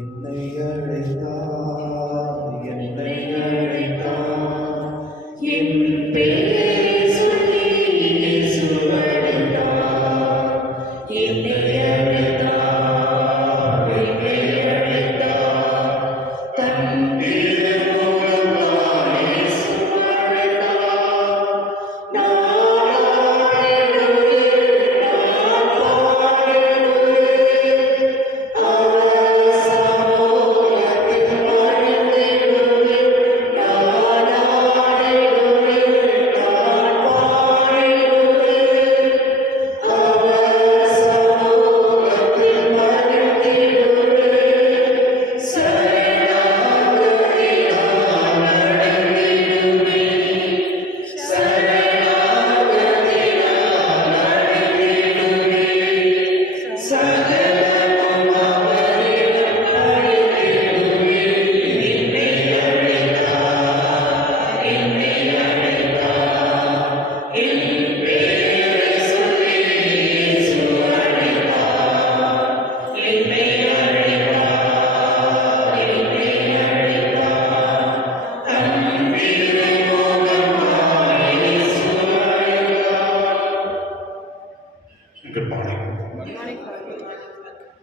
என்னை அழைத்தார், என்னை அழைத்தார், என் பெயரை சொல்லி இயேசு அழைத்தார். என்னை அழைத்தார், என்னை அழைத்தார், தன் திருமுகமாய் இயேசு அழைத்தார்.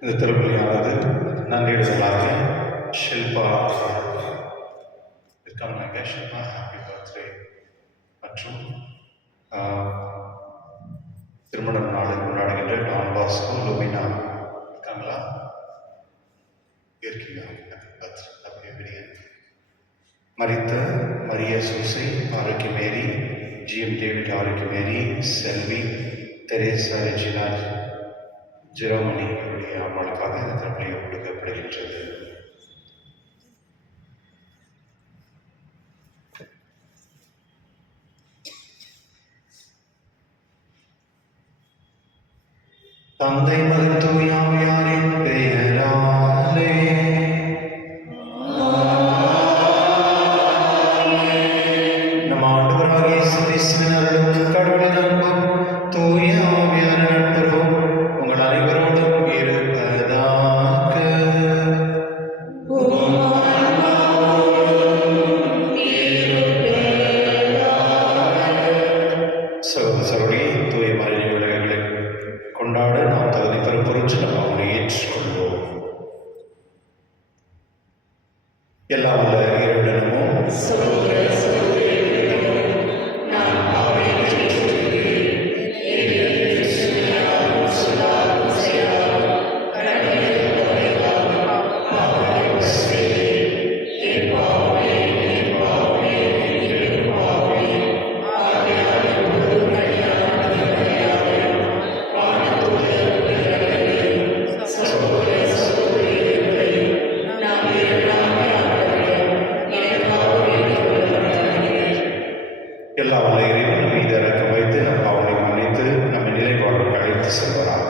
இந்த திருப்பலியானது நன்றியோடு சொல்லாங்க. ஷில்பா இருக்காங்க. ஷில்பா ஹாப்பி பர்த்டே மற்றும் திருமண நாளை கொண்டாடுகின்ற டான் பாஸ்கோ லூமினா இருக்காங்களா? இருக்கீங்க. மரித்த மரிய சூசை ஆரோக்கிய மேரி, ஜிஎம் டேவிட் ஆரோக்கிய மேரி, செல்வி தெரேசா ரெஜினா ஜெரோமணி அவருடைய அம்மாளுக்காக இந்த திருப்பலியை கொடுக்கப்படுகின்றது. தந்தை மகன் தூய ஆவியாரின் பெயராலே நம் ஆண்டவராகிய இயேசு கிறிஸ்துவின் அருளும் கடவுளின் அன்பும் தூய ஆவியான நட்புறவும் உங்கள் அனைவரோடும் இருப்பதாக. சகோதரி தூய மறை உலகங்களை கொண்டாட நாம் தகுதி பெறும் பொருட்சி நம்ம அவனை ஏற்றுக்கொள்வோம். எல்லா உள்ள இறைவனிடமும் எல்லா வல்ல இறைவன் நம் மீது இறக்கம் வைத்து நம் பாவனை மன்னித்து நம்ம நிலை வாழ்வுக்கு அழைத்து செல்வராக.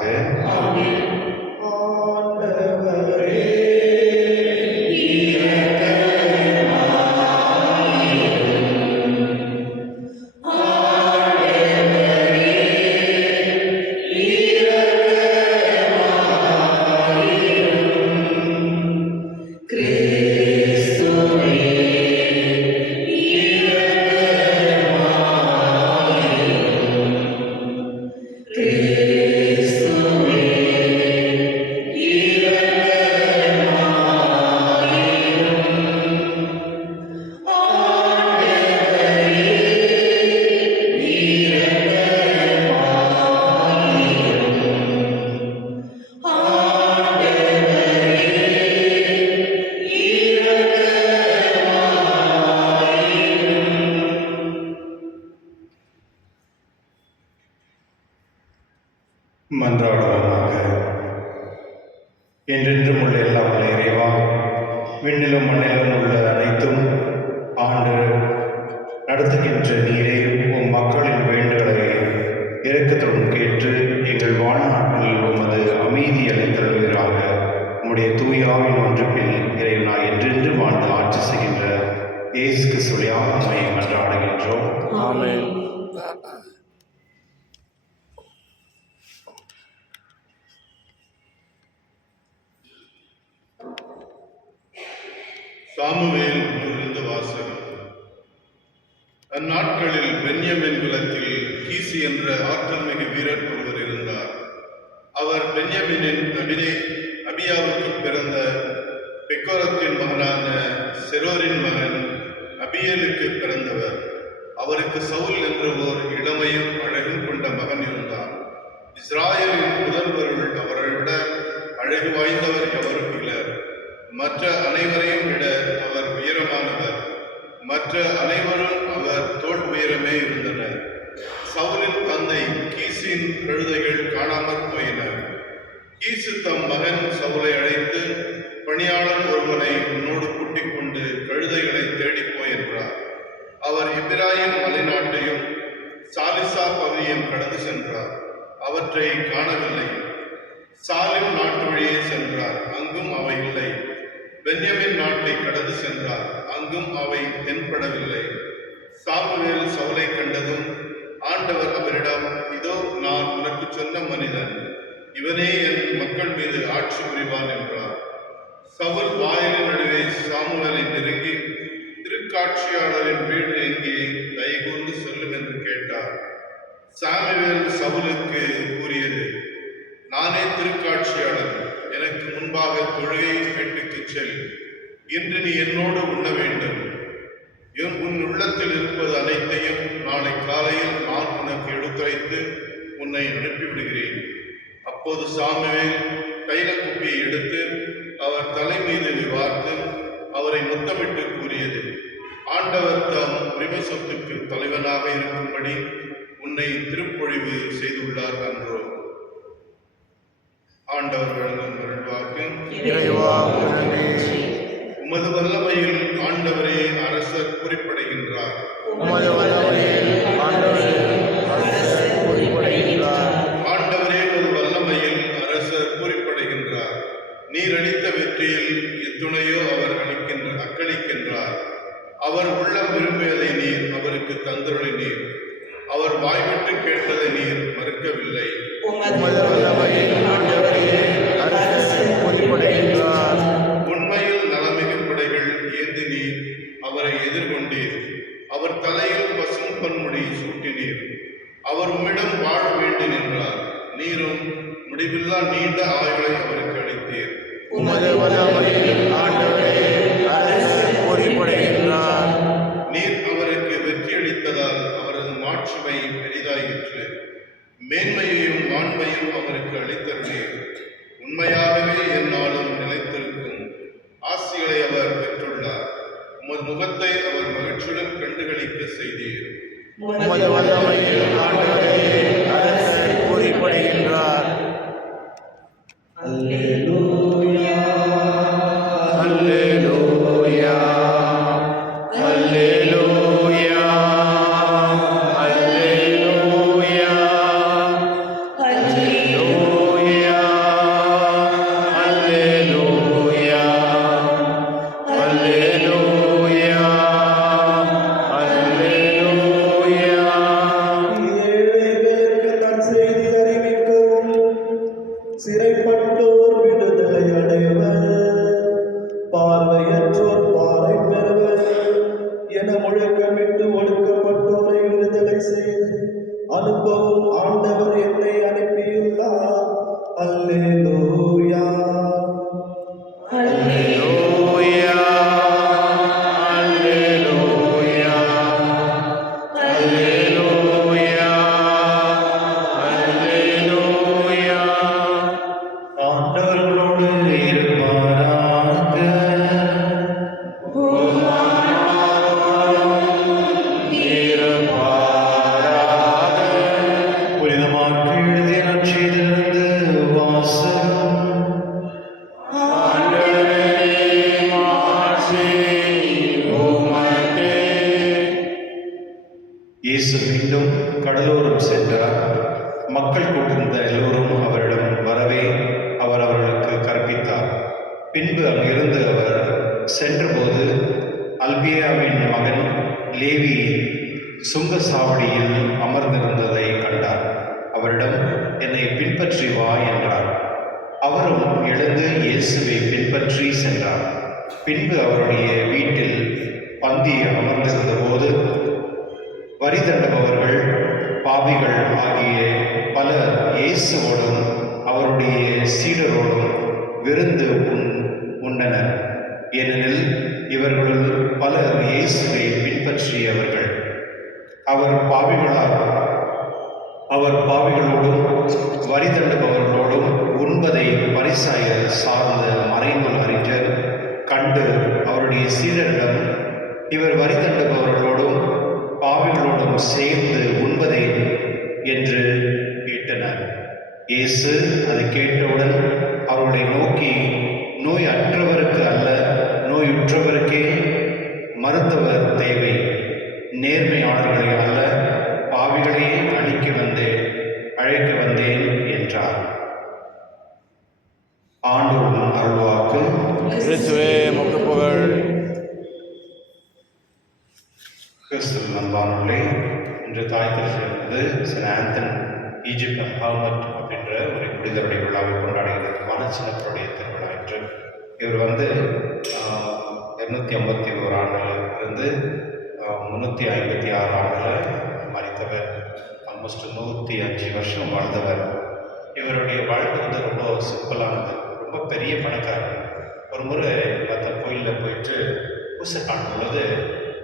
மன்றாடுவோமாக. என்றென்றும் உள்ள எல்லாம் உள்ள இறைவா, விண்ணிலும் மண்ணிலும் உள்ள அனைத்தும் ஆண்டு நடத்துகின்ற நீரே, உம் மக்களின் வேண்டுகளை இரக்கத்துடன் கேட்டு எங்கள் வாழ்நாட்டில் உமது அமைதி அளித்தருவீராக. உம்முடைய தூயாவின் ஒன்றுப்பில் இறைவனா என்றென்று வாழ்ந்து ஆட்சி செய்கின்ற இயேசு கிறிஸ்துவின் உம்மை மன்றாடுகின்றோம். ஆமென். சாமுவேல் நூலிலிருந்து வாசகம். அந்நாட்களில் பென்யமின் குலத்தில் கீசி என்ற ஆற்றல் மிகு வீரர் ஒருவர் இருந்தார். அவர் பென்யமினின் அபியாவுக்கு பிறந்த பெக்கோரத்தின் மகனான செரோரின் மகன் அபியலுக்கு பிறந்தவர். அவருக்கு சவுல் என்ற ஓர் இளமையும் அழகும் கொண்ட மகன் இருந்தார். இஸ்ராயலின் முதல்வருள் அவரை விட அழகு வாய்ந்தவர் எவரும் இலர். மற்ற அனைவரையும் விட அவர் உயரமானவர். மற்ற அனைவரும் அவர் தோள் உயரமே இருந்தனர். சவுலின் தந்தை கீசின் கழுதைகள் காணாமற் போயின. கீசு தம் மகன் சவுலை அழைத்து, பணியாளன் ஒருவனை உன்னோடு கூட்டிக் கொண்டு கழுதைகளை தேடிப்போய் என்றார். அவர் எப்பிராயிம் மலைநாட்டையும் சாலிசா பகுதியையும் கடந்து சென்றார். அவற்றை காணவில்லை. சாலிம் நாட்டு வழியே சென்றார். அங்கும் அவை இல்லை. பென்யமின் நாட்டை கடந்து சென்றார். அங்கும் அவை தென்படவில்லை. சாமுவேல் சவுலை கண்டதும் ஆண்டவர் அவரிடம், இதோ நான் உனக்கு சொன்ன மனிதன், இவனே என் மக்கள் மீது ஆட்சி புரிவான் என்றார். சவுல் வாயிலின் நடுவே சாமுவேலை நெருங்கி, திருக்காட்சியாளரின் வீடு எங்கே, கைகூர்ந்து சொல்லும் என்று கேட்டார். சாமுவேல் சவுலுக்கு கூறியது, நானே திருக்காட்சியாளர். எனக்கு முன்பாக தொழுகை வீட்டுக்கு செல். இன்று நீ என்னோடு உண்ண வேண்டும். உன் உள்ளத்தில் இருப்பது அனைத்தையும் நாளை காலையில் நான் உனக்கு எடுத்துரைத்து உன்னை அனுப்பிவிடுகிறேன். அப்போது சாமுவேல் தைல குப்பியை எடுத்து அவர் தலை மீது வார்த்து அவரை முத்தமிட்டு கூறியது, ஆண்டவர் தம் உரிமை சொத்துக்கு தலைவனாக இருக்கும்படி உன்னை திருப்பொழிவு செய்துள்ளார் அன்றோ. ஆண்டவர் வழங்கும் அருள்வாக்கு. உமது வல்லமையில் ஆண்டவரே அரசர் குறிப்படைகின்றார். ஆண்டவரே உமது வல்லமையில் அரசர் குறிப்படைகின்றார். நீர் அளித்த வெற்றியில் எத்துணையோ அவர் அக்களிக்கின்றார். அவர் உள்ளம் விரும்பியதை நீர் அவருக்கு தந்துருளினீர். அவர் வாய்விட்டு கேட்டதை நீர் மறுக்கவில்லை. உண்மையில் நலமிகு குடைகள் ஏந்தி நீர் அவரை எதிர்கொண்டீர். அவர் தலையில் பசும் பொன்முடி சூட்டினீர். அவர் உம்மிடம் வாழ வேண்டும் என்றார். நீரும் முடிவில்லா நீண்ட ஆயுளை அவருக்கு அளித்தீர். நீர் அவருக்கு வெற்றி அளித்ததால் அவரது மாட்சிமை பெரிதாயிற்று. மேன்மையையும் மாண்பையும் அவருக்கு அளித்தருளீர். உண்மையாகவே எந்நாளும் நிலைத்திருக்கும் ஆசிகளை அவர் பெற்றுள்ளார். உமது முகத்தை அவர் மகிழ்ச்சியுடன் கண்டுகளிக்க செய்தீர். சிறைப்பட்டோர் விடுதலை அடைவர், பார்வையற்றோர் பார்வை பெறுவர் என முழக்கமிட்டு ஒடுக்கப்பட்டோரை விடுதலை செய்து அனுப்பவும் ஆண்டவர் என்னை அனுப்பியுள்ளார். அல்லேலூயா. இயேசு மீண்டும் கடலோரம் சென்றார். மக்கள் கூட்டிருந்த எல்லோரும் அவரிடம் வரவே அவர் அவர்களுக்கு கற்பித்தார். பின்பு அங்கிருந்து அவர் சென்றபோது அல்பியாவின் மகன் லேவி சுங்க சாவடியில் அமர்ந்திருந்ததை கண்டார். அவரிடம், என்னை பின்பற்றி வா என்றார். அவரும் எழுந்து இயேசுவை பின்பற்றி சென்றார். பின்பு அவருடைய வீட்டில் பந்தி அமர்ந்திருந்த போது வரி தண்டுபவர்கள் பாவிகள் ஆகிய பலர் இயேசுவோடும் அவருடைய சீடரோடும் விருந்து உண்டனர். ஏனெனில் இவர்களுள் பலர் இயேசுவை பின்பற்றியவர்கள். அவர் பாவிகளோடும் வரி தண்டுபவர்களோடும் உண்பதை பரிசாயர் சார்ந்த மறைநூல் அறிஞர் கண்டு அவருடைய சீடரிடம், இவர் வரி தண்டுபவர்களோடும் பாவிகளோடும் சேர்ந்து உண்பதை என்று கேட்டனர். இயேசு அதை கேட்டவுடன் அவர்களை நோக்கி, நோய் அற்றவருக்கு அல்ல, நோயுற்றவருக்கே மருத்துவர் தேவை. நேர்மையாளர்களை அல்ல, பாவிகளையே அழைக்க வந்தேன் என்றார். ஆண்டவரின் அருள்வாக்கு. கிறிஸ்துவே உமக்கு புகழ். கிறிஸ்துவின் அன்பானவர்களே, இன்று தாய் திருச்சிலிருந்து சென்ட் ஆந்தன் ஈஜிப்ட் ஹார்மட் அப்படின்ற ஒரு புனிதருடைய விழாவை கொண்டாடுகிறது. மனச்சின்னப்பருடைய திருவிழா என்று. இவர் 251 ஆண்டுகள் இருந்து 356 ஆண்டுகள் மறித்தவர். ஆல்மோஸ்ட் 105 வருஷம் வாழ்ந்தவர். இவருடைய வாழ்க்கை ரொம்ப சிம்பிளானது. ரொம்ப பெரிய பணக்காரர். ஒரு முறை மற்ற கோயிலில் போயிட்டு பூசை காணும் பொழுது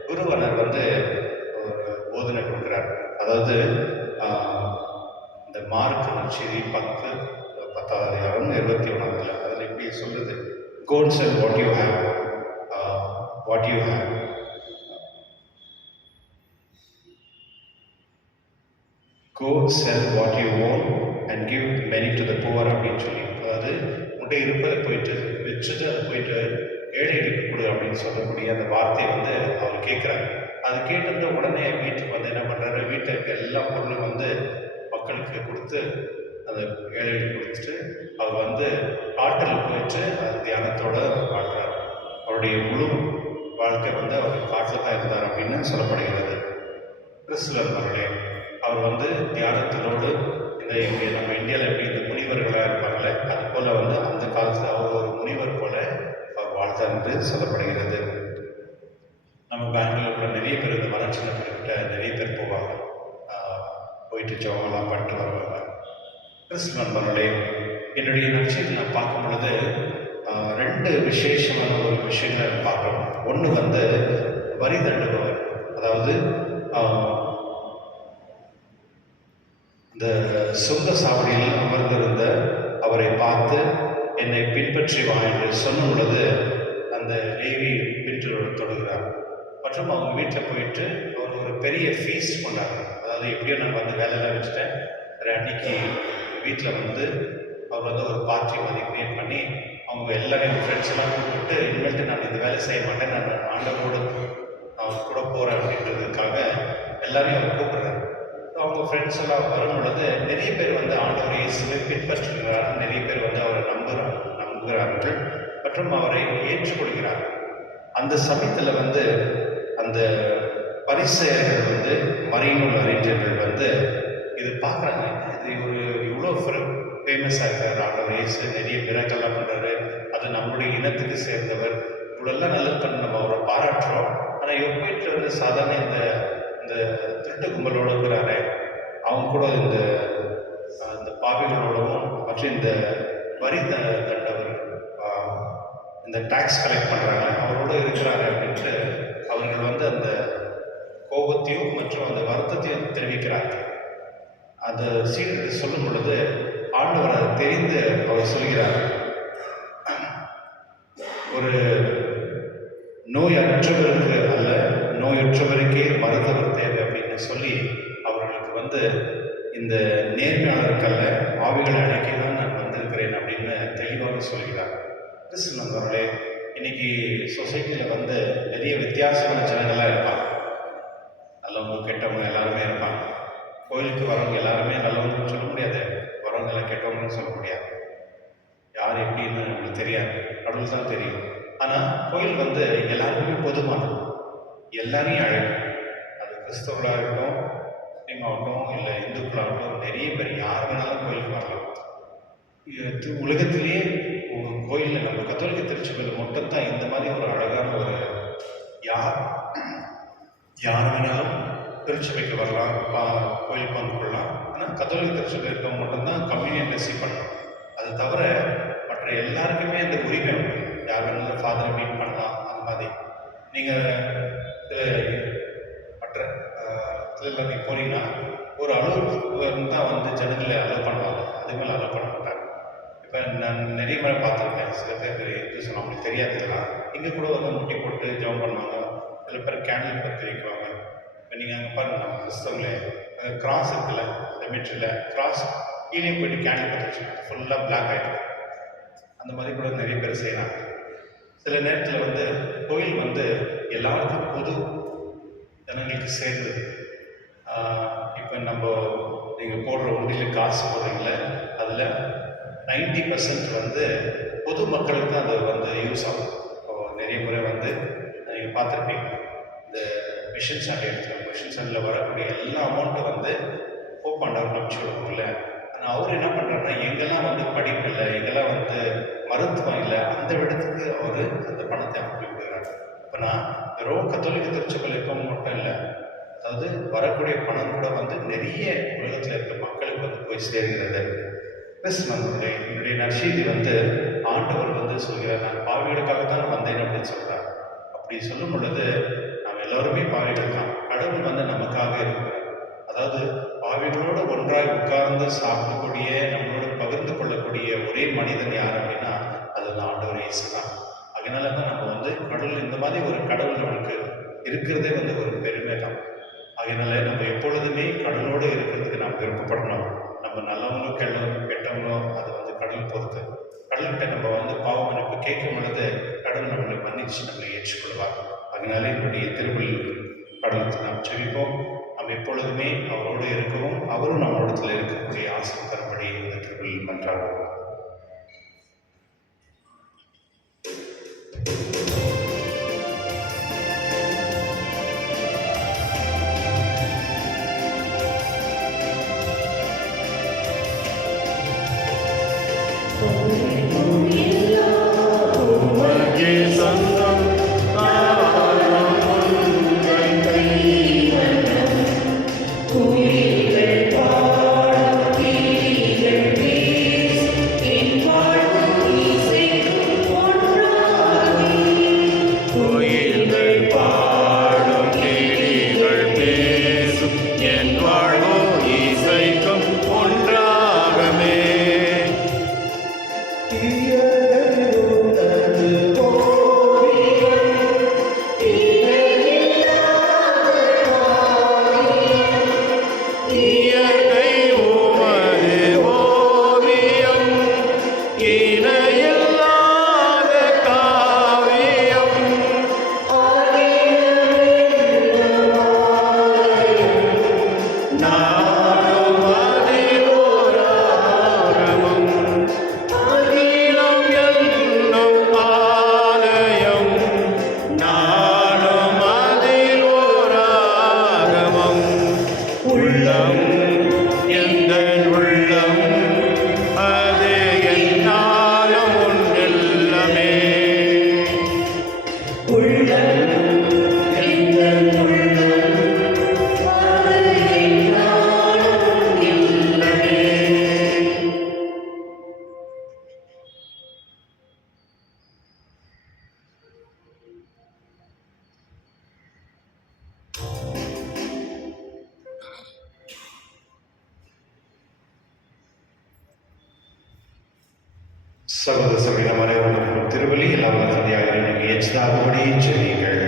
குருவனர் ஒரு போதனை கொடுக்குறார். அதாவது இந்த மார்க் நற்செய்தி 10வது அதிகாரம் 21 அதில் இப்படி சொல்லுது, go and sell what you have. Go sell what you own and give many to the poor அப்படின்னு சொல்லி, அதாவது உன்கிட்ட இருப்பதை போயிட்டு வச்சுட்டு அதை போயிட்டு ஏழைகளுக்கு கொடு அப்படின்னு சொல்லக்கூடிய அந்த வார்த்தையை அவர் கேட்குறாரு. அது கேட்டிருந்த உடனே வீட்டுக்கு என்ன பண்ணுறாரு, வீட்டில் இருக்க எல்லா பொருளும் மக்களுக்கு கொடுத்து அந்த ஏழைகளுக்கு கொடுத்துட்டு அவர் காட்டில் போயிட்டு அது தியானத்தோடு வாழ்கிறார். அவருடைய முழு வாழ்க்கை அவர் காட்டில் தான் இருந்தார் அப்படின்னு சொல்லப்படுகிறது. கிறிஸ்துவர்களே, அவர் தியானத்தினோடு இங்கே நம்ம இந்தியாவில் எப்படி இந்த முனிவர்களாக இருப்பாங்களே, அது போல் அந்த காலத்தில் அவர் ஒரு முனிவர் போல அவர் வாழ்ந்தார் என்று சொல்லப்படுகிறது. நம்ம பேங்கில் கூட நிறைய பேர் இந்த மனச்சின்னப்பர்கிட்ட நிறைய பேர் போவாங்க, போயிட்டு ஜோகெல்லாம் பண்ணிட்டு வருவாங்க. கிறிஸ்துவ நண்பர்களே, என்னுடைய நற்செய்தியில் நான் பார்க்கும் பொழுது 2 விசேஷமான ஒரு விஷயங்களை பார்க்குறோம். ஒன்று வரி தண்டுபவர், அதாவது இந்த சுங்க சாவடியில் அமர்ந்திருந்த அவரை பார்த்து என்னை பின்பற்றி வா என்று சொல்லும் பொழுது அந்த லேவி பின்தொடர்கிறார். மற்றும் அவங்க வீட்டில் போயிட்டு அவர் ஒரு பெரிய ஃபீஸ்ட் கொண்டாடுறார். அதாவது எப்படியோ நான் வேலையெல்லாம் வச்சுட்டேன், அன்னைக்கு வீட்டில் அவர் ஒரு பார்ட்டி மாதிரி க்ரியேட் பண்ணி அவங்க எல்லாரும் எங்கள் ஃப்ரெண்ட்ஸ் எல்லாம் கூப்பிட்டு, இனிமேல்ட்டு நான் இந்த வேலை செய்ய மாட்டேன், நான் ஆண்டவரோடு அவர் கூட போகிறேன் அப்படின்றதுக்காக எல்லாரையும் அவர் கூப்பிடுறாரு. அவங்க ஃப்ரெண்ட்ஸ் எல்லாம் வரும் பொழுது நிறைய பேர் ஆண்டவர் இயேசுவை பின்பற்றுகிறார்கள், நிறைய பேர் அவரை நம்புகிறார்கள் மற்றும் அவரை ஏற்றுக்கொள்கிறார்கள். அந்த சமயத்தில் அந்த பரிசேயர்கள் மறைநூல் அறிஞர்கள் இது பார்க்குறாங்க, இது இவ்வளோ ஃபேமஸாக இருக்கார் ஆண்டவர் இயேசு, நிறைய மிராக்கல்லாம் பண்ணுறாரு, அது நம்முடைய இனத்துக்கு சேர்ந்தவர், இவ்வளோலாம் நல்லது பண்ண நம்ம அவரை பாராட்டுறோம். ஆனால் இவர் போயிட்டு சாதாரண இந்த திருட்டு கும்பலோடு இருக்கிறாரு, அவங்க கூட இந்த பாவிகளோடவும் மற்றும் இந்த வரி தண்டவர் இந்த டேக்ஸ் கலெக்ட் பண்ணுறாங்க அவரோட இருக்கிறாரு அப்படின்ட்டு அவர்கள் அந்த கோபத்தையும் மற்றும் அந்த வருத்தத்தையும் தெரிவிக்கிறார்கள். அந்த சீடர்கள் சொல்லும் பொழுது ஆண்டவர் அதை தெரிந்து அவர் சொல்கிறார், ஒரு நோய் அற்றவருக்கு அல்ல, நோயுற்றவருக்கே மருத்துவர் தேவை அப்படின்னு சொல்லி அவர்களுக்கு இந்த நேர்மையாளருக்கல்ல பாவிகளை அழைக்க தான் நான் வந்திருக்கிறேன் அப்படின்னு தெளிவாக சொல்கிறார். கிறிஸ்துவர்களே, இன்னைக்கு சொசைட்டியில் நிறைய வித்தியாசமான ஜனங்கள்லாம் இருப்பாங்க. நல்லவங்க கெட்டவங்க எல்லாருமே இருப்பாங்க. கோயிலுக்கு வரவங்க எல்லாருமே நல்லவங்கன்னு சொல்ல முடியாது, வரவங்க எல்லாம் கெட்டவங்கன்னு சொல்ல முடியாது. யார் எப்படின்னு நம்மளுக்கு தெரியாது, கடவுள் தான் தெரியும். ஆனால் கோயில் எல்லாருக்குமே பொதுவானது, எல்லாரையும் அழைக்கும். அது கிறிஸ்தவர்களாக இருக்கட்டும், முஸ்லீமாகட்டும், இல்லை இந்துக்களாகட்டும், நிறைய பேர் யார் வேணாலும் கோயிலுக்கு வரலாம். உலகத்திலேயே கோயிலில் நம்ம கத்தோலிக்க திருச்சபையில் மட்டும்தான் இந்த மாதிரி ஒரு யார் வேணாலும் திருச்சபைக்கு வரலாம், கோயிலுக்கு வந்து கொள்ளலாம். ஆனால் கத்தோலிக்க திருச்சபை இருக்கவங்க மட்டும்தான் கம்யூனியன் ரிசீவ் பண்ணலாம். அது தவிர மற்ற எல்லாருக்குமே அந்த உரிமை உண்டு. யார் வேணாலும் ஃபாதரை மீட் பண்ணலாம். அந்த மாதிரி நீங்கள் மற்ற இதில் நீங்கள் போனீங்கன்னா ஒரு அலுவலகம் தான் வந்து ஜனங்களை அலோவ் பண்ணுவாங்க, அதுக்கு மேலே அலோவ் பண்ண மாட்டாங்க. இப்போ நான் நிறைய முறை பார்த்துருக்கேன், சில பேர் இந்துஸ் அவங்களுக்கு தெரியாதுலாம் இங்கே கூட வந்து முட்டி போட்டு ஜெபம் பண்ணுவாங்க, சில பேர் கேண்டில் பற்றி வைக்குவாங்க. இப்போ நீங்கள் அங்கே பாருங்கள், நம்ம கிறிஸ்தவங்களே கிராஸ் இருக்குல்ல, செமெட்ரியில் கிராஸ் கீழே போயிட்டு கேண்டில் பற்றி வச்சுருக்காங்க, ஃபுல்லாக பிளாக் ஆகிடும். அந்த மாதிரி கூட நிறைய பேர் செய்கிறாங்க. சில நேரத்தில் வந்து கோயில் வந்து எல்லாருக்கும் பொது ஜனங்களுக்கு சேர்ந்தது. இப்போ நம்ம நீங்கள் போடுற உண்டியில் காசு போடுறீங்கள, அதில் 90% வந்து பொது மக்களுக்கு தான் அது வந்து யூஸ் ஆகும். இப்போது நிறைய முறை வந்து நீங்கள் பார்த்துருப்பீங்க, இந்த மிஷன் சாண்டை எடுத்துக்கலாம். மிஷன் சாண்டில் வரக்கூடிய எல்லா அமௌண்ட்டும் வந்து போப்பாண்டவர் அனுப்பிச்சி விடுவோம்ல. ஆனால் அவர் என்ன பண்ணுறாருன்னா, எங்கெல்லாம் வந்து படிப்பு இல்லை, எங்கெல்லாம் வந்து மருத்துவம் இல்லை, அந்த இடத்துக்கு அவர் அந்த பணத்தை அனுப்பி விடுகிறார். இப்போ நான் வெறும் கத்தோலிக்க திருச்சபையில் இருக்கவங்க மட்டும் இல்லை, அதாவது வரக்கூடிய பணம் கூட வந்து நிறைய உலகத்தில் இருக்க மக்களுக்கு வந்து போய் சேர்கிறது. ப்ளஸ் என்னுடைய நற்செய்தி வந்து ஆண்டவர் வந்து சொல்கிறார், நான் பாவிகளுக்காகத்தான் வந்தேன் அப்படின்னு சொல்கிறார். அப்படி சொல்லும் பொழுது நாம் எல்லோருமே பாவிகள் தான். கடவுள் வந்து நமக்காக இருக்கிறார். அதாவது பாவிகளோடு ஒன்றாய் உட்கார்ந்து சாப்பிடக்கூடிய, நம்மளோட பகிர்ந்து கொள்ளக்கூடிய ஒரே மனிதன் யார் அப்படின்னா அது வந்து ஆண்டவர் இயேசு தான். அதனால தான் நம்ம வந்து கடவுள், இந்த மாதிரி ஒரு கடவுள் நமக்கு இருக்கிறதே வந்து ஒரு பெருமை தான். அதனால நம்ம எப்பொழுதுமே கடவுளோடு இருக்கிறதுக்கு நாம் விருப்பப்படணும். நம்ம நல்லவங்களோ கெட்டவங்களோ அது வந்து கடவுள் பொறுத்து. கடவுள்கிட்ட நம்ம வந்து பாவ மன்னிப்பு கேட்கும் பொழுது கடவுள் நம்மளை மன்னிச்சு நம்மளை ஏற்றுக்கொள்வார். அதனால என்னுடைய திருப்பலி கடவுளுக்கு நாம் செவிப்போம். நாம் எப்பொழுதுமே அவரோடு இருக்கவும், அவரும் நம்மளிடத்தில் இருக்கக்கூடிய ஆசை தரும்படி இந்த திருப்பலி மன்றாடுவோம். சகோதர சகோதரிகளே, அனைவருக்கும் திருப்பலி எல்லாரும் சந்தியாக ஏற்றதாகும்படி செய்யுங்கள்.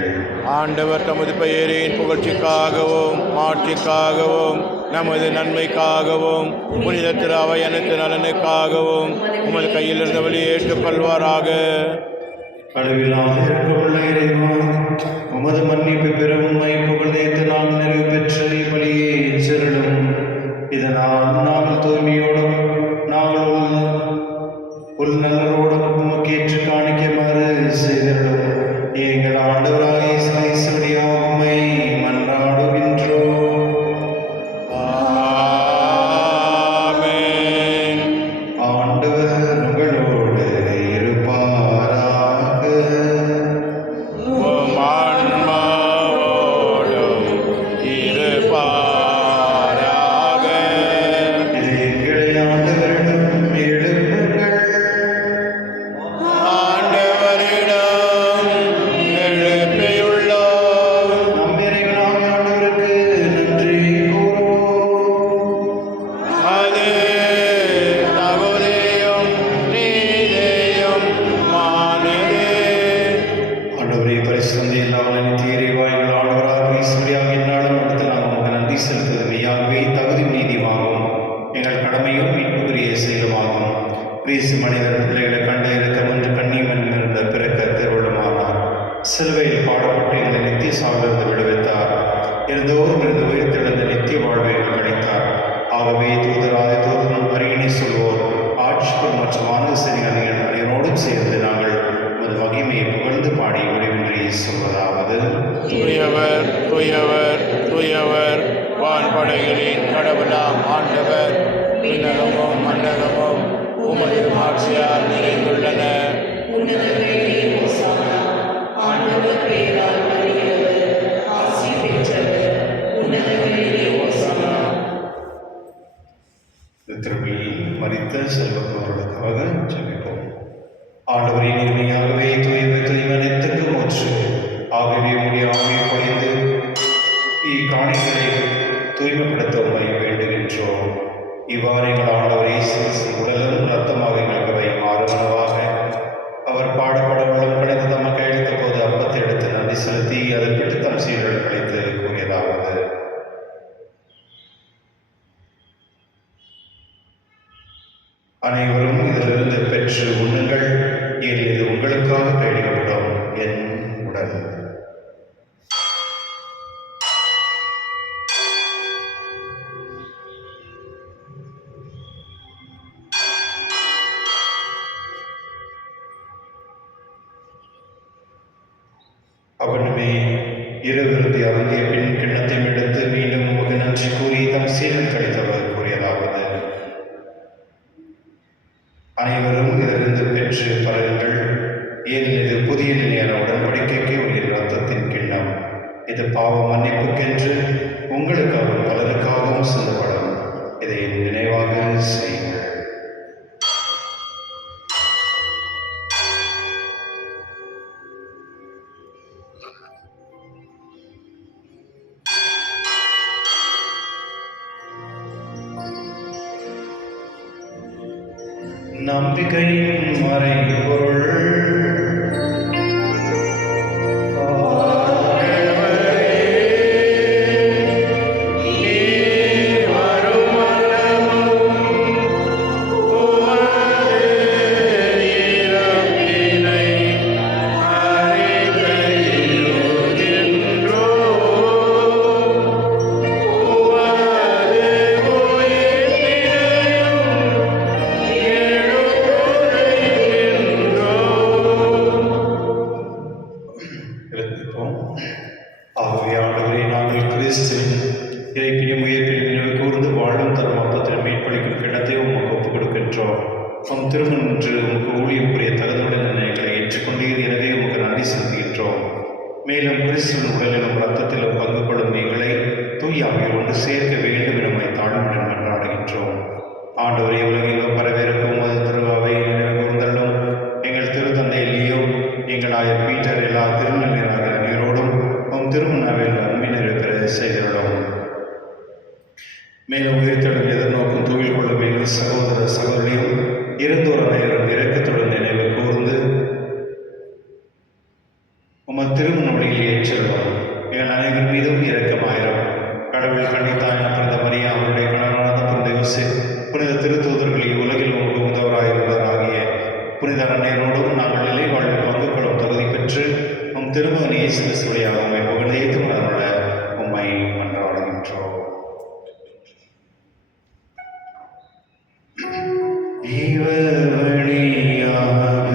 ஆண்டவர் தமது பெயரின் புகழ்ச்சிக்காகவும் மாட்சிக்காகவும் நமது நன்மைக்காகவும் புனித திரு அவை அனைத்து நலனுக்காகவும் உமது கையில் இருந்த வழி ஏற்றுக்கொள்வாராக. அளவிலாக இருக்கவுள்ள இறைவா, உமது மன்னிப்பு பெறும் உம்மை புகழ்ந்தேத்து நாள் நிறைவு பெற்ற இப்பலியை செருளும். இதனால் நாங்கள் தூய்மையோடும் நாங்கள் நல்லரோடும் உமக்கு ஏற்று காணிக்குமாறு செய்திருடும். எங்கள் ஆண்டவராகிய இயேசு வழியாக உம்மை மன்றாடுகின்றோம். ஆமென். ஆண்டவர் உங்களோடு இருப்பாராக. உம் ஆன்மா சிலுவையில் பாடப்பட்டு இந்த நித்திய சாவிலிருந்து விடுவித்தார். இருந்தோறும் இருந்து உயிர்த்தெழுந்த நித்திய வாழ்வை அளித்தார். ஆகவே தூதராத தூதரும் அரியணை சொல்வோர் ஆட்சிகள் மற்றும் ஆனசரிகளின் அனைவரோடும் சேர்ந்து நாங்கள் உமது மகிமையை புகழ்ந்து பாடி முடிவின்றி சொல்வதாவது: தூயவர் தூயவர் தூயவர் வான்படைகளின் கடவுளாம் ஆண்டவர், விண்ணகமும் மண்டகமும் உமது ஆட்சியால் நிறைந்துள்ளன. உன்னதங்களிலே ஹோசானா. ஆண்டவர் பெயரால் வருகிறவர் ஆசி பெற்றவர். உன்னதங்களிலே ஹோசானா. திருவிழில் மரித்த செல்வந்தர்களுக்காக ஜெபிப்போம். ஆண்டவரே, நேர்மையாகவே தூய்மை தூய்மனைத்துக்கு மூச்சு. ஆகவே உடைய ஆவியை பொழிந்து இக்காணிகளை தூய்மைப்படுத்த உண்மை வேண்டுகின்றோம். இவ்வாறு எங்கள் ஆண்டவர் இயேசு உடலும் இரத்தமாக எங்களுக்கு மாறுவனவாக அவர் பாடப்பட உள்ள கிடைத்து தமக்கு அளித்த போது அப்பத்தை எடுத்து நன்றி செலுத்தி அதை விட்டு தம் சீர்கள் கழித்து கூறியதாவது: அனைவரும் இதிலிருந்து பெற்று உண்ணுங்கள், ஏன் இது உங்களுக்காக கைவிடப்படும் என் உடல். அவனுமே இரவிருந்தி அருந்திய பின் கிண்ணத்தை எடுத்து மீண்டும் உமக்கு நன்றி கூறி தம் சீரன் கழித்தவர் கூறியதாவது: அனைவரும் இதிலிருந்து பெற்று பலன்கள், ஏனில் இது புதிய நிலையான உடன்படிக்கைக்கு உரிய இரத்தத்தின் கிண்ணம். இது பாவ மன்னிப்புக்கென்று உங்களுக்காகவும் பலருக்காகவும் சிந்தப்படும். இதை நினைவாக செய்யுங்கள். நம்பிக்கையின் மறைபொருள் ஆகவே ஆண்டவரே, நாங்கள் கிறிஸ்துவின் இறைப்பின் உயிர்ப்பின் நினைவு கூர்ந்து வாழும் தரும் அப்பத்தில் மீட்பளிக்கும் கிண்ணத்தை உமக்கு ஒப்புக் கொடுக்கின்றோம். உம் திருமணன்று உமக்கு ஊழியம் புரிய தகுதியுடன் எங்களை ஏற்றுக்கொண்டீர். எனவே உமக்கு நன்றி செலுத்துகின்றோம். மேலும் கிறிஸ்துவின் உடலிலும் இரத்தத்திலும் பங்கு கொள்ளும் எங்களை தூய ஆவியில் ஒன்று சேர்க்க வேண்டும் என தாழ்வுடன் மன்றாடுகின்றோம். ஆண்டவரே, உலகிலும் பரவேற்கும் உமது திருவாவை நினைவு கூர்ந்தள்ளும். எங்கள் திருத்தந்தை லியோ, எங்கள் ஆயர் பீட்டர், எல்லா திருநங்கையராக நீரோடும் திருமணாவில் அன்பினர் பெற செய்திருடும். மேலும் உயிர்த்தெழும் எதிர்நோக்கும் தூயில் கொள்ளும் எங்கள் சகோதர சகோதரியும் இருந்தோர் அனைவரும் இரக்கத்துடன் நினைவு கூர்ந்து உமது திருமணொழியில் ஏற்றிருவோம். எங்கள் அனைவர் மீதும் இரக்கமாயிரும். கடவுள் கண்டித்தான பிறந்த மரியா, அவருடைய கணவனான புனித யோசேப், புனித திருத்தூதர்களில் உலகில் உமக்கு உதவராயிருந்தவராகிய புனித அன்னையரோடும் நாங்கள் நிலை வாழ்வில் பங்கு கொள்ளும் தகுதி பெற்று உம் திருமகன் இயேசு கிறிஸ்துவியாக உம்மை புகழ்ந்தேத்தும் அதனுள்ள உம்மை மன்றாடுகின்றோம். இவர் வழியாக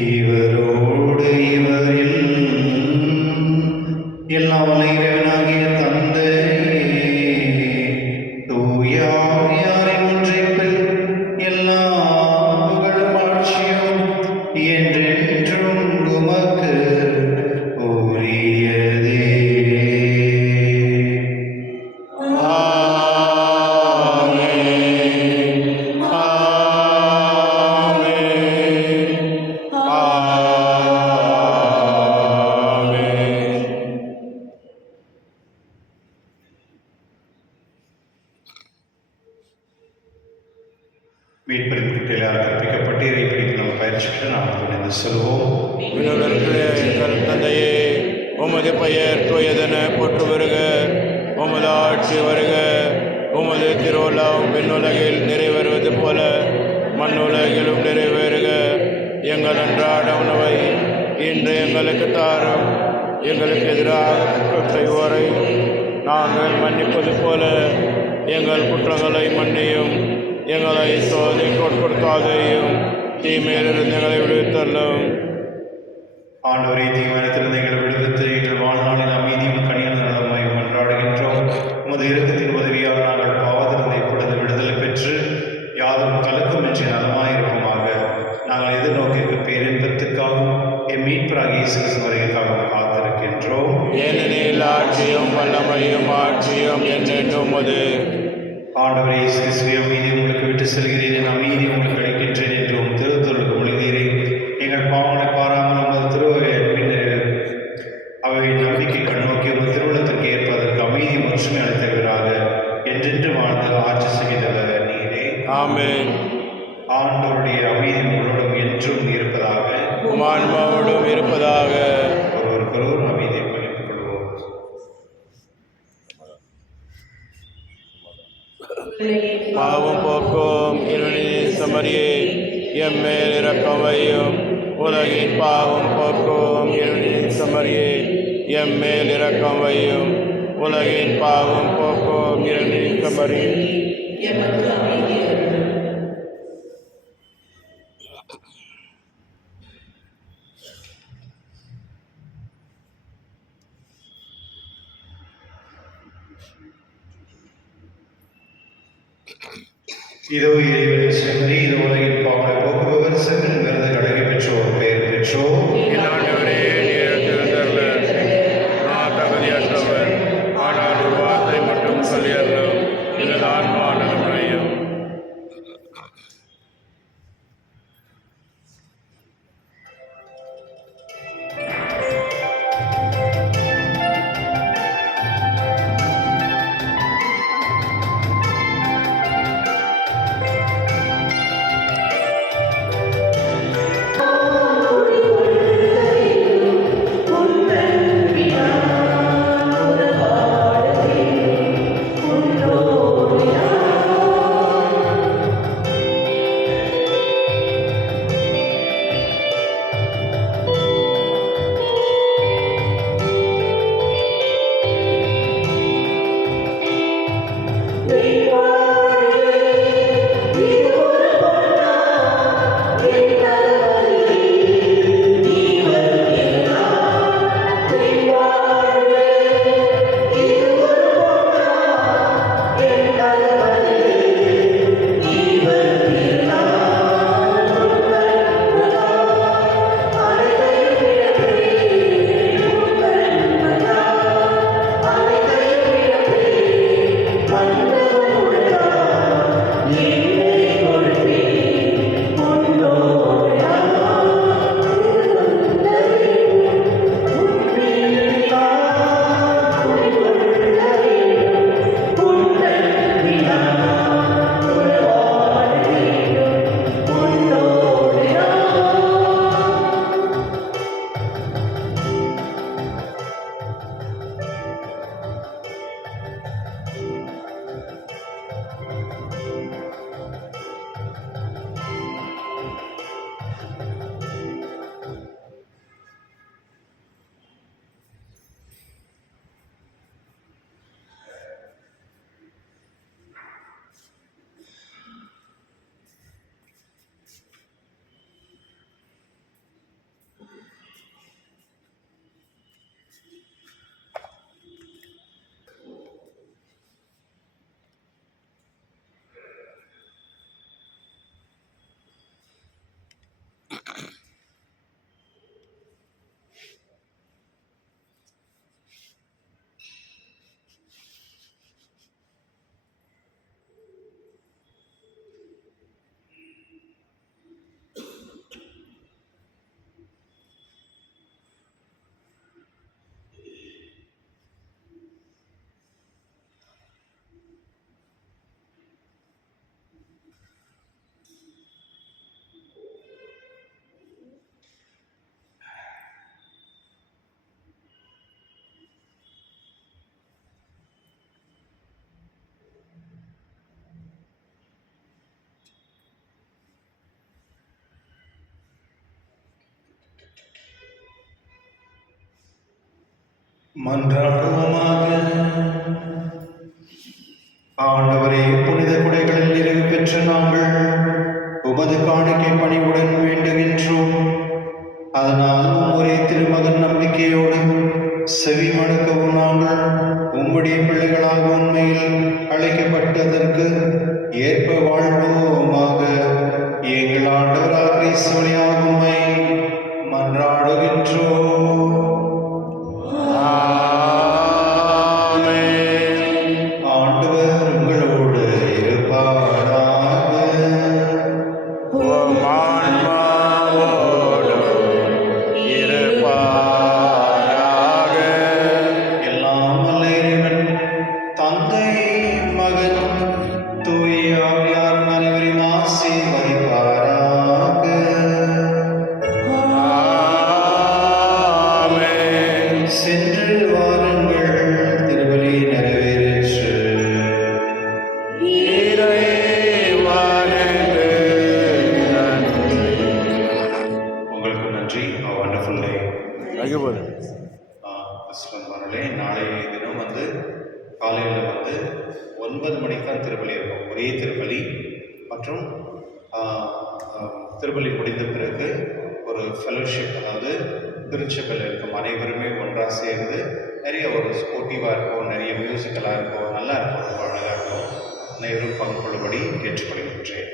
இவரோடு இவரில் எல்லாம் வல்ல இறைவனாகிய தந்தை தூய ஆவியாரின் ஒன்றிப்பில் எல்லா புகழும் ஆட்சியும் என்றென்றும் உமக்கு உரியதே. மீட்பரின் குட்டிலால் கற்பிக்கப்பட்டு இறைப்பிடிப்பு நாம் பயிற்சி பெற்று நாம் துணிந்து செல்வோம். எங்கள் தந்தையே, உமது பெயர் தூயதென போற்று வருக. உமது ஆட்சி வருக. உமது திருவுளம் விண்ணுலகில் நிறைவேறுவது போல மண்ணுலகிலும் நிறைவேறுக. எங்கள் அன்றாட உணவை இன்று எங்களுக்கு தாரும். எங்களுக்கு எதிராக குற்றம் செய்வோரை நாங்கள் மன்னிப்பது போல எங்கள் குற்றங்களை மன்னியும். எங்களை சோதனைக்கு உட்படுத்தாதையும், தீமையிலிருந்து எங்களை விடுவித்தள்ளும். ஆண்டவரை தீவிரத்திலிருந்து எங்களை விடுவித்து எங்கள் வாழ்நாளில் அமைதியும் கனியான நலமாய் மன்றாடுகின்றோம். உமது இரக்கத்தின் உதவியால் நாங்கள் பாவத்திலிருந்து இப்பொழுது விடுதலை பெற்று யாரும் கலக்கமின்றி நலமாயிருப்போமாக. நாங்கள் எதிர்நோக்கிற்கு பேரின்பத்துக்காகவும் என் மீட்பராகிய இயேசு கிறிஸ்து வருகைக்காகவும் காத்திருக்கின்றோம். ஏனெனில் ஆட்சியும் வல்லமையும் ஆட்சியும் என்றென்றும் உமது. ஆண்டவரே இயேசு கிறிஸ்துவே, அமைதி உங்களுக்கு விட்டு செல்கிறேன், என் அமைதி உங்களுக்கு அளிக்கின்றேன் என்றும் திருத்தொழுக்கு மொழிகிறேன். எங்கள் பாவங்களை பாராமல் உமது திருவகை பின்னர் அவை நம்பிக்கை கண்ணோக்கி உமது திருவுளத்திற்கு ஏற்பதற்கு அமைதி ஒற்றுமை அளித்தவராக என்றென்று வாழ்ந்து ஆட்சி செய்கின்றவர் நீரே. ஆமென். ஆண்டவருடைய அமைதி உங்களோடும் என்றும் இருப்பதாக. உமான்மாவோடும் இருப்பதாக. ஒருவருக்கொருவர் அமைதியை பகிர்ந்து கொள்வோம். பாவம் போக்கும் இறைவனின் சமரியே, எம்மேல் இரக்கம் வையும். உலகின் பாவம் போக்கும் இறைவனின் சமரியே, எம்மேல் இரக்கம் வையும். உலகின் பாவம் போக்கும் இறைவனின் சமரியே. எமக்கு அமைதி அருளும். இதோ இறைவனின் செம்மறி, இது உலகின் பாவங்களை போக்குபவர். செம்மன் விருது அழகி பெற்றோர் பெயர் பெற்றோர். என் ஆண்டவரே, நீர் திருந்தருள நான் தகுதியற்றவர். ஆனால் ஒரு வார்த்தை மட்டும் சொல்லியருளும், எனது ஆன்மா நலமடையும். ஆ மன்றாடுவோமாக. ஆண்டவரே, புனித குடைகளில் நிறைவு பெற்ற நாங்கள் உமது காணிக்கை பணிவுடன் வேண்டுகின்றோம். அதனால் ஒரே திருமகன் நம்பிக்கையோடு செவி மடுக்கவும் நாங்கள் உம்முடைய பிள்ளைகளாக உண்மையில் அழைக்கப்பட்டதற்கு ஏற்ப வாழ்வோமாக. எங்கள் ஆண்டவராக கிறிஸ்து வழியாக உம்மை மன்றாடுகின்றோம். ஆண்டவர் உங்களோடு இருப்பாராக. எல்லாம் வல்ல இறைவன் தந்தை, மகன், தூய ஆவியார் அனைவரையும் ஆசீர்வதிப்பாராக. சென்று வாருங்கள், திருப்பலி நிறைவேறிற்று. உங்களுக்கு நன்றி. வண்டர்ஃபுல் டே. கிறிஸ்துவர்களே, நாளைய தினம் காலையில் 9 மணிக்கு தான் திருப்பலி இருக்கும். ஒரே திருப்பலி. மற்றும் திருப்பலி முடிந்த பிறகு ஒரு ஃபெலோஷிப், அதாவது திருச்சபையில் இருக்கும் அனைவருமே ஒன்றாக சேர்ந்து நிறைய ஒரு ஸ்போர்ட்டிவாக இருக்கும், நிறைய மியூசிக்கலாக இருக்கும், நல்லா இருக்கும், ரொம்ப அழகாக இருக்கும். அனைவரும் பங்கு கொள்ளும்படி கேட்டுக்கொள்கின்றேன்.